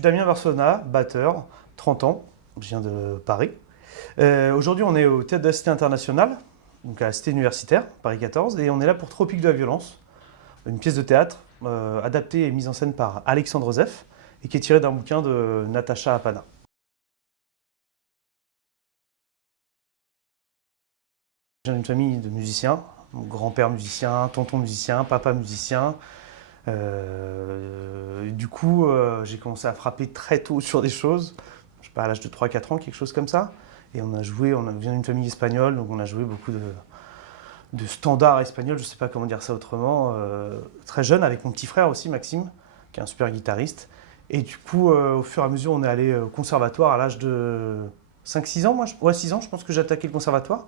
suis Damien Varsona, batteur, 30 ans, je viens de Paris. Aujourd'hui, on est au Théâtre de la Cité Internationale, donc à la Cité Universitaire, Paris 14, et on est là pour Tropique de la Violence, une pièce de théâtre adaptée et mise en scène par Alexandre Zeff, et qui est tirée d'un bouquin de Natacha Apana. Je viens d'une famille de musiciens, mon grand-père musicien, tonton musicien, papa musicien. Du coup, j'ai commencé à frapper très tôt sur des choses, je sais pas, à l'âge de 3-4 ans, quelque chose comme ça. Et on vient d'une famille espagnole, donc on a joué beaucoup de standards espagnols, je sais pas comment dire ça autrement, très jeune, avec mon petit frère aussi, Maxime, qui est un super guitariste. Et du coup, au fur et à mesure, on est allé au conservatoire à l'âge de 5-6 ans, ouais, 6 ans, je pense que j'ai attaqué le conservatoire.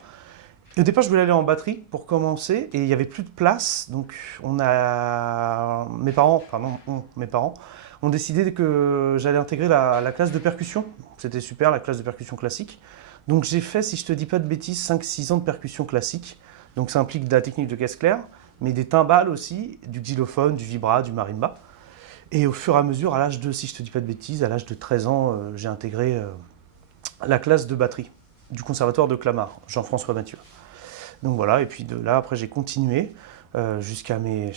Et au départ, je voulais aller en batterie pour commencer, et il n'y avait plus de place, donc mes parents ont décidé que j'allais intégrer la classe de percussion. C'était super, la classe de percussion classique. Donc j'ai fait, si je te dis pas de bêtises, 5-6 ans de percussion classique. Donc ça implique de la technique de caisse claire, mais des timbales aussi, du xylophone, du vibra, du marimba. Et au fur et à mesure, à l'âge de, si je te dis pas de bêtises, à l'âge de 13 ans, j'ai intégré la classe de batterie du conservatoire de Clamart, Jean-François Mathieu. Donc voilà, et puis de là, après, j'ai continué jusqu'à mes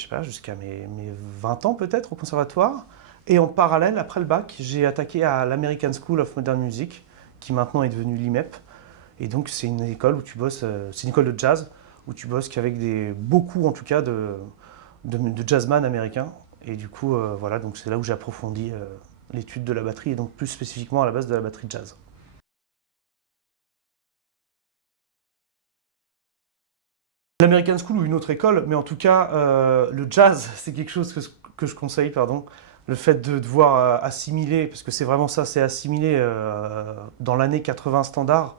20 ans peut-être au conservatoire. Et en parallèle, après le bac, j'ai attaqué à l'American School of Modern Music, qui maintenant est devenue l'IMEP. Et donc, c'est une école où tu bosses, c'est une école de jazz, où tu bosses qu'avec beaucoup en tout cas, de jazzman américains. Et du coup, voilà, donc c'est là où j'ai approfondi l'étude de la batterie, et donc plus spécifiquement à la base de la batterie jazz. L'American School ou une autre école, mais en tout cas, le jazz, c'est quelque chose que je conseille, pardon. Le fait de devoir assimiler, parce que c'est vraiment ça, c'est assimiler dans l'année 80 standard,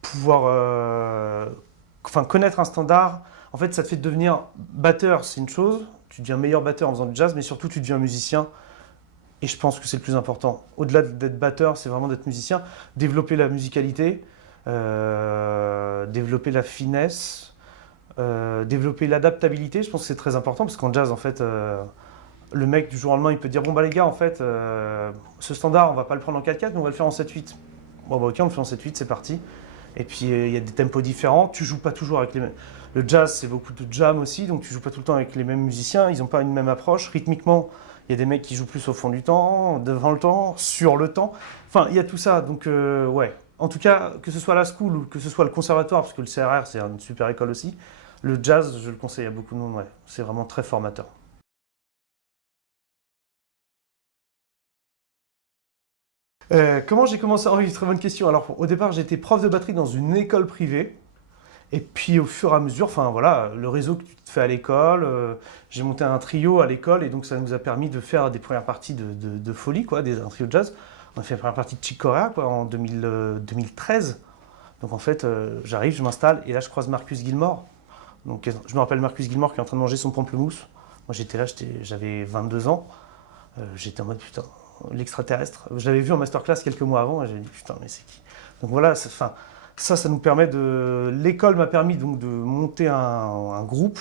pouvoir connaître un standard. En fait, ça te fait devenir batteur, c'est une chose. Tu deviens meilleur batteur en faisant du jazz, mais surtout, tu deviens musicien. Et je pense que c'est le plus important. Au-delà d'être batteur, c'est vraiment d'être musicien. Développer la musicalité, développer la finesse, développer l'adaptabilité, je pense que c'est très important, parce qu'en jazz, en fait, le mec, du jour au lendemain, il peut dire, bon, bah les gars, en fait, ce standard, on va pas le prendre en 4-4, mais on va le faire en 7-8. Bon, bah ok, on le fait en 7-8, c'est parti. Et puis, il y a des tempos différents, tu joues pas toujours avec les mêmes... Le jazz, c'est beaucoup de jam aussi, donc tu joues pas tout le temps avec les mêmes musiciens, ils ont pas une même approche. Rythmiquement, il y a des mecs qui jouent plus au fond du temps, devant le temps, sur le temps. Enfin, il y a tout ça, donc ouais. En tout cas, que ce soit la school ou que ce soit le conservatoire, parce que le CRR, c'est une super école aussi, le jazz, je le conseille à beaucoup de monde, ouais. C'est vraiment très formateur. Comment j'ai commencé? Oui, très bonne question. Alors, au départ, j'étais prof de batterie dans une école privée. Et puis, au fur et à mesure, enfin voilà, le réseau que tu te fais à l'école, j'ai monté un trio à l'école, et donc ça nous a permis de faire des premières parties de folie, quoi, un trio de jazz. On a fait la première partie de Chick Corea, quoi, en 2013. Donc en fait, j'arrive, je m'installe, et là, je croise Marcus Gilmore. Donc, je me rappelle Marcus Gilmore qui est en train de manger son pamplemousse. Moi, j'étais là, j'avais 22 ans. J'étais en mode, putain, l'extraterrestre. Je l'avais vu en masterclass quelques mois avant, et j'ai dit, putain, mais c'est qui? Donc voilà, ça nous permet de... L'école m'a permis donc de monter un groupe,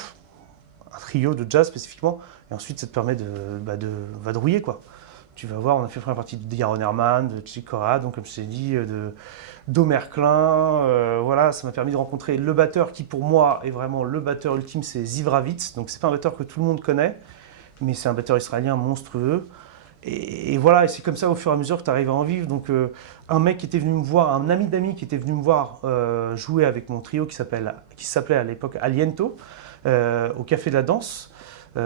un trio de jazz spécifiquement, et ensuite ça te permet de vadrouiller, quoi. Tu vas voir, on a fait la première partie de Yaron Herman, de Chick Corea, donc comme je t'ai dit, d'Omer Klein. Voilà, ça m'a permis de rencontrer le batteur qui, pour moi, est vraiment le batteur ultime, c'est Ziv Ravitz. Donc c'est pas un batteur que tout le monde connaît, mais c'est un batteur israélien monstrueux. Et voilà, et c'est comme ça au fur et à mesure que tu arrives à en vivre. Donc un mec qui était venu me voir, un ami d'amis qui était venu me voir jouer avec mon trio qui s'appelait à l'époque Aliento, au Café de la Danse. Il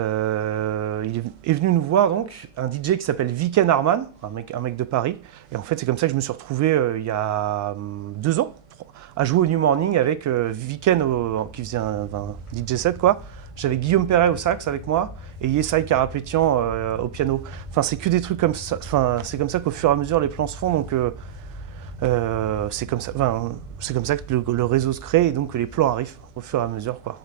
est venu nous voir donc, un DJ qui s'appelle Viken Arman, un mec de Paris. Et en fait, c'est comme ça que je me suis retrouvé il y a 2 ans à jouer au New Morning avec Viken qui faisait un DJ set, quoi. J'avais Guillaume Perret au sax avec moi et Yesai Karapetian au piano. Enfin, c'est que des trucs comme ça. Enfin, c'est comme ça qu'au fur et à mesure les plans se font. Donc, c'est comme ça que le réseau se crée et donc que les plans arrivent au fur et à mesure, quoi.